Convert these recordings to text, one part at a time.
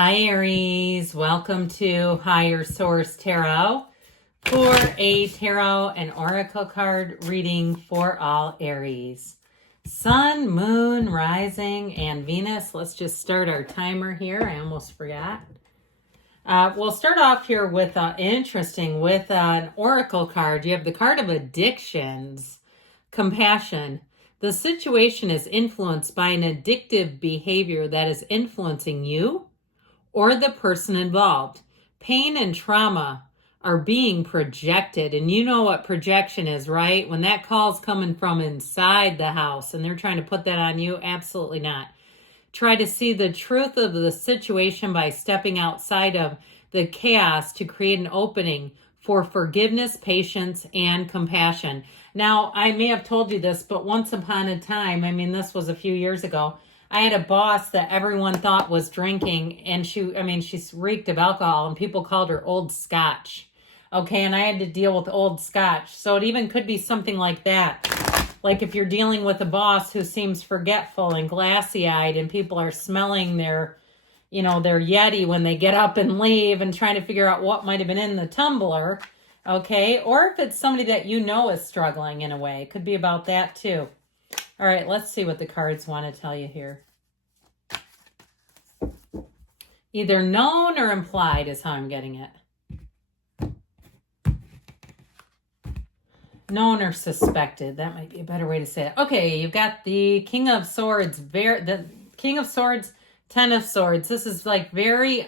Hi Aries, welcome to Higher Source Tarot for a tarot and oracle card reading for all Aries. Sun, Moon, Rising, and Venus. Let's just start our timer here. I almost forgot. We'll start off here with an oracle card. You have the card of addictions, compassion. The situation is influenced by an addictive behavior that is influencing you or the person involved. Pain and trauma are being projected. And you know what projection is, right? When that call's coming from inside the house and they're trying to put that on you, absolutely not. Try to see the truth of the situation by stepping outside of the chaos to create an opening for forgiveness, patience, and compassion. Now, I may have told you this, but once upon a time, this was a few years ago, I had a boss that everyone thought was drinking, and she reeked of alcohol, and people called her Old Scotch. Okay, and I had to deal with Old Scotch. So it even could be something like that. Like if you're dealing with a boss who seems forgetful and glassy-eyed, and people are smelling their Yeti when they get up and leave and trying to figure out what might have been in the tumbler, okay? Or if it's somebody that you know is struggling in a way. It could be about that too. All right, let's see what the cards want to tell you here. Either known or implied is how I'm getting it. Known or suspected. That might be a better way to say it. Okay, you've got the King of Swords. The King of Swords, Ten of Swords. This is like very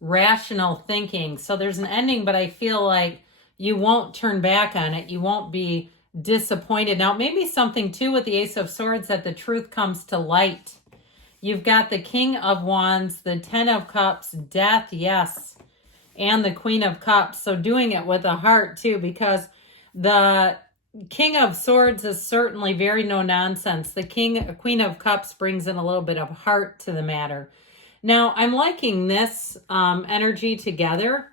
rational thinking. So there's an ending, but I feel like you won't turn back on it. You won't be disappointed. Now, maybe something too with the Ace of Swords, that the truth comes to light. You've got the King of Wands, the Ten of Cups, Death, yes, and the Queen of Cups. So doing it with a heart too, because the King of Swords is certainly very no nonsense. The Queen of Cups brings in a little bit of heart to the matter. Now, I'm liking this energy together.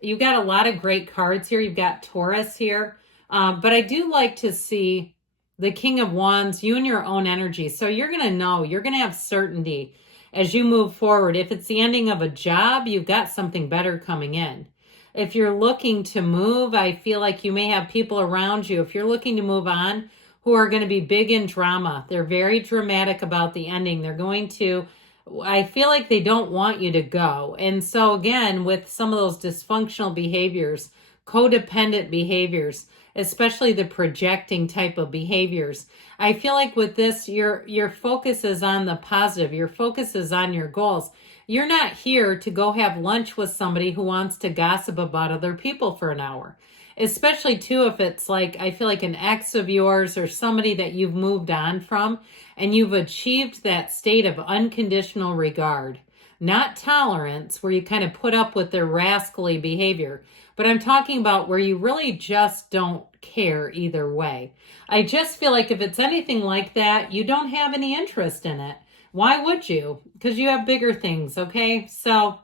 You've got a lot of great cards here. You've got Taurus here. But I do like to see the King of Wands, you and your own energy. So you're going to know, you're going to have certainty as you move forward. If it's the ending of a job, you've got something better coming in. If you're looking to move, I feel like you may have people around you, if you're looking to move on, who are going to be big in drama. They're very dramatic about the ending. I feel like they don't want you to go. And so again, with some of those dysfunctional behaviors, codependent behaviors, especially the projecting type of behaviors, I feel like with this, your focus is on the positive. Your focus is on your goals. You're not here to go have lunch with somebody who wants to gossip about other people for an hour. Especially too, if it's like, I feel like an ex of yours or somebody that you've moved on from and you've achieved that state of unconditional regard, not tolerance, where you kind of put up with their rascally behavior. But I'm talking about where you really just don't care either way. I just feel like if it's anything like that, you don't have any interest in it. Why would you? Because you have bigger things, okay? So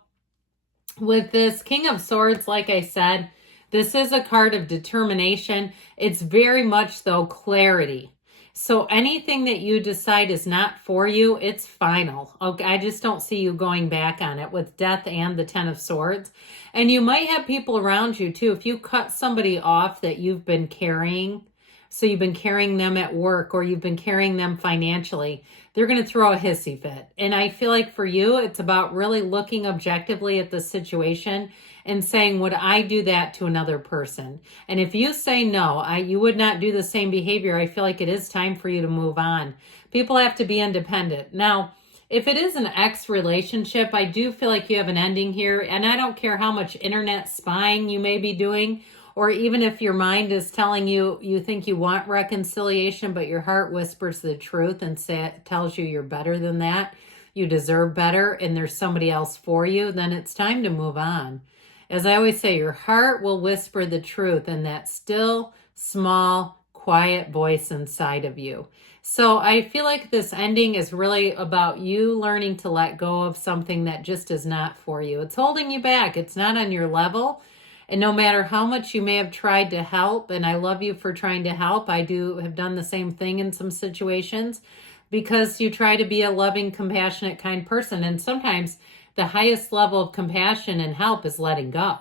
with this King of Swords, like I said, this is a card of determination. It's very much, though, clarity. So anything that you decide is not for you, it's final. Okay, I just don't see you going back on it with Death and the Ten of Swords. And you might have people around you too. If you cut somebody off that you've been carrying, so you've been carrying them at work or you've been carrying them financially, they're going to throw a hissy fit. And I feel like for you, it's about really looking objectively at the situation and saying, would I do that to another person? And if you say no, you would not do the same behavior, I feel like it is time for you to move on. People have to be independent. Now, if it is an ex relationship, I do feel like you have an ending here. And I don't care how much internet spying you may be doing, or even if your mind is telling you, you think you want reconciliation, but your heart whispers the truth and tells you you're better than that, you deserve better, and there's somebody else for you, then it's time to move on. As I always say, your heart will whisper the truth in that still, small, quiet voice inside of you. So I feel like this ending is really about you learning to let go of something that just is not for you. It's holding you back. It's not on your level. And no matter how much you may have tried to help, and I love you for trying to help, I have done the same thing in some situations, because you try to be a loving, compassionate, kind person. And sometimes the highest level of compassion and help is letting go.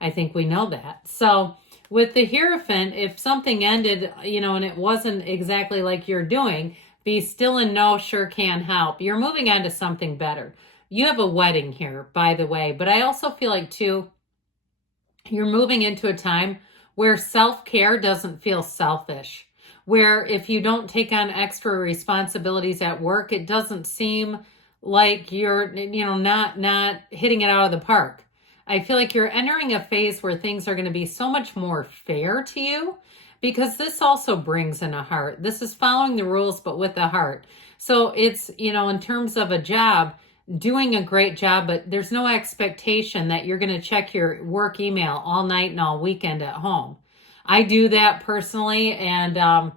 I think we know that. So with the Hierophant, if something ended, and it wasn't exactly like you're doing, be still and know sure can help. You're moving on to something better. You have a wedding here, by the way, but I also feel like too, you're moving into a time where self-care doesn't feel selfish, where if you don't take on extra responsibilities at work, it doesn't seem like you're, not hitting it out of the park. I feel like you're entering a phase where things are going to be so much more fair to you, because this also brings in a heart. This is following the rules, but with a heart. So it's, in terms of a job, doing a great job, but there's no expectation that you're going to check your work email all night and all weekend at home. I do that personally, and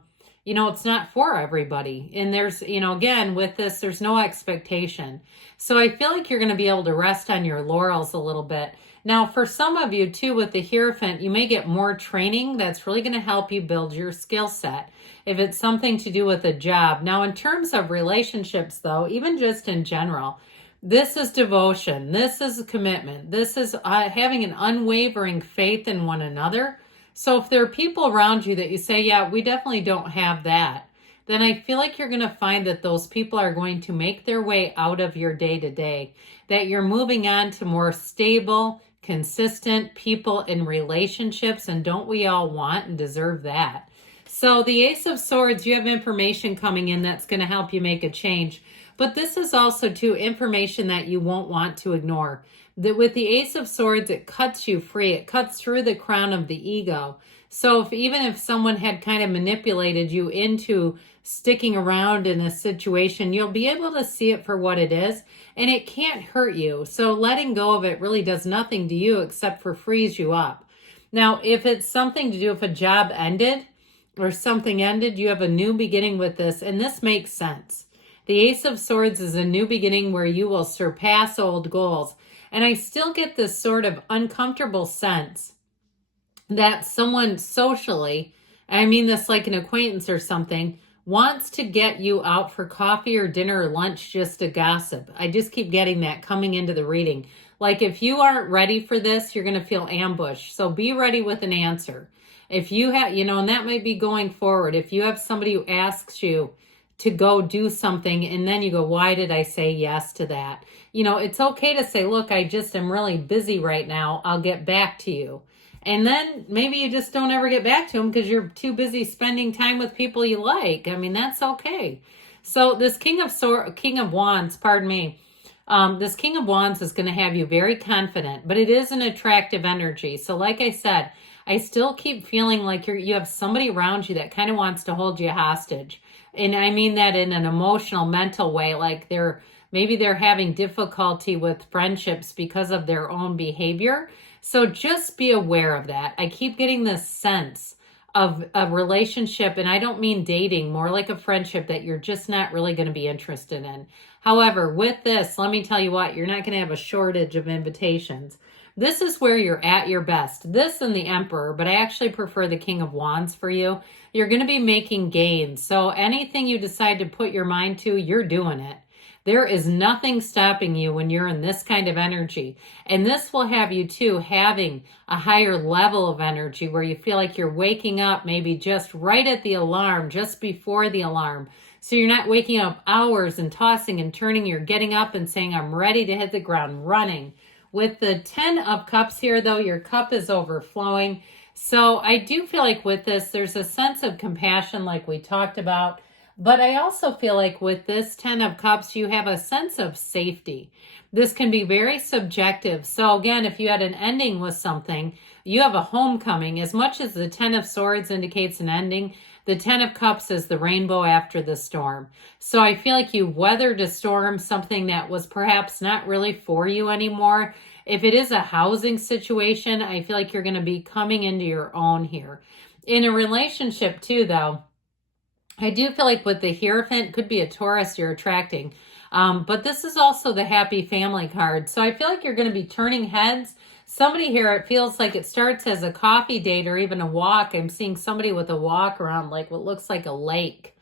it's not for everybody. And there's, again, with this, there's no expectation. So I feel like you're going to be able to rest on your laurels a little bit. Now, for some of you too, with the Hierophant, you may get more training that's really going to help you build your skill set, if it's something to do with a job. Now, in terms of relationships though, even just in general, this is devotion. This is a commitment. This is having an unwavering faith in one another. So if there are people around you that you say, yeah, we definitely don't have that, then I feel like you're going to find that those people are going to make their way out of your day-to-day, that you're moving on to more stable, consistent people in relationships. And don't we all want and deserve that? So the Ace of Swords, you have information coming in that's going to help you make a change. But this is also too information that you won't want to ignore. That with the Ace of Swords, it cuts you free. It cuts through the crown of the ego. So even if someone had kind of manipulated you into sticking around in a situation, you'll be able to see it for what it is, and it can't hurt you. So letting go of it really does nothing to you except for frees you up. Now, if it's something to do if a job ended or something ended, you have a new beginning with this, and this makes sense. The Ace of Swords is a new beginning where you will surpass old goals. And I still get this sort of uncomfortable sense that someone socially, I mean this like an acquaintance or something, wants to get you out for coffee or dinner or lunch just to gossip. I just keep getting that coming into the reading. Like if you aren't ready for this, you're going to feel ambushed. So be ready with an answer. If you have, and that might be going forward. If you have somebody who asks you to go do something and then you go, why did I say yes to that? It's okay to say, look, I just am really busy right now. I'll get back to you. And then maybe you just don't ever get back to them because you're too busy spending time with people you like. I mean, that's okay. So this King of Wands, pardon me, this King of Wands is going to have you very confident, but it is an attractive energy. So like I said, I still keep feeling like you have somebody around you that kind of wants to hold you hostage. And I mean that in an emotional, mental way, like maybe they're having difficulty with friendships because of their own behavior. So just be aware of that. I keep getting this sense of a relationship, and I don't mean dating, more like a friendship that you're just not really going to be interested in. However, with this, let me tell you what, you're not going to have a shortage of invitations. This is where you're at your best. This and the Emperor, but I actually prefer the King of Wands for you. You're going to be making gains. So anything you decide to put your mind to, you're doing it. There is nothing stopping you when you're in this kind of energy. And this will have you too having a higher level of energy where you feel like you're waking up maybe just right at the alarm, just before the alarm. So you're not waking up hours and tossing and turning. You're getting up and saying, I'm ready to hit the ground running. With the 10 of Cups here, though, your cup is overflowing. So I do feel like with this, there's a sense of compassion like we talked about. But I also feel like with this 10 of Cups, you have a sense of safety. This can be very subjective. So again, if you had an ending with something, you have a homecoming. As much as the 10 of Swords indicates an ending, the 10 of Cups is the rainbow after the storm. So I feel like you weathered a storm, something that was perhaps not really for you anymore. If it is a housing situation, I feel like you're going to be coming into your own here. In a relationship too, though, I do feel like with the Hierophant, could be a Taurus you're attracting. But this is also the happy family card. So I feel like you're going to be turning heads. Somebody here, it feels like it starts as a coffee date or even a walk. I'm seeing somebody with a walk around like what looks like a lake.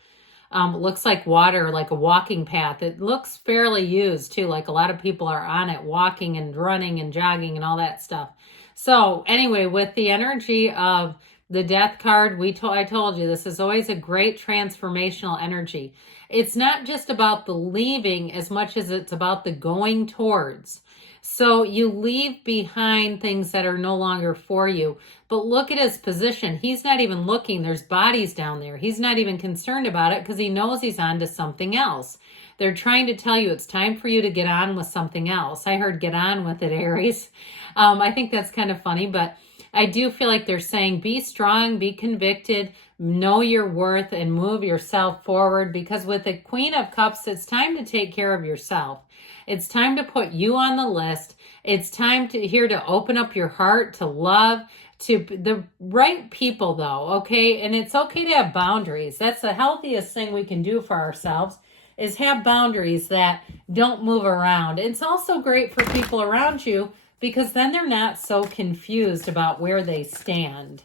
Looks like water, like a walking path. It looks fairly used too, like a lot of people are on it, walking and running and jogging and all that stuff. So anyway, with the energy of the death card, I told you this is always a great transformational energy. It's not just about the leaving as much as it's about the going towards. So you leave behind things that are no longer for you. But look at his position. He's not even looking. There's bodies down there. He's not even concerned about it because he knows he's on to something else. They're trying to tell you it's time for you to get on with something else. I heard get on with it, Aries. I think that's kind of funny, but I do feel like they're saying be strong, be convicted, know your worth, and move yourself forward, because with the Queen of Cups, it's time to take care of yourself. It's time to put you on the list. It's time here to open up your heart to love, to the right people though, okay? And it's okay to have boundaries. That's the healthiest thing we can do for ourselves, is have boundaries that don't move around. It's also great for people around you because then they're not so confused about where they stand.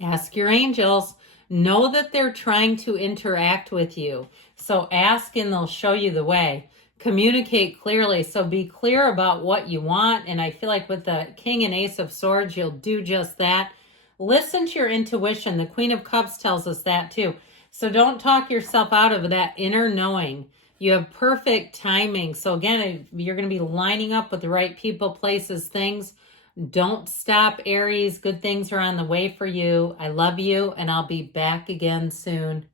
Ask your angels. Know that they're trying to interact with you. So ask and they'll show you the way. Communicate clearly. So be clear about what you want. And I feel like with the King and Ace of Swords, you'll do just that. Listen to your intuition. The Queen of Cups tells us that too. So don't talk yourself out of that inner knowing. You have perfect timing. So again, you're going to be lining up with the right people, places, things. Don't stop, Aries. Good things are on the way for you. I love you, and I'll be back again soon.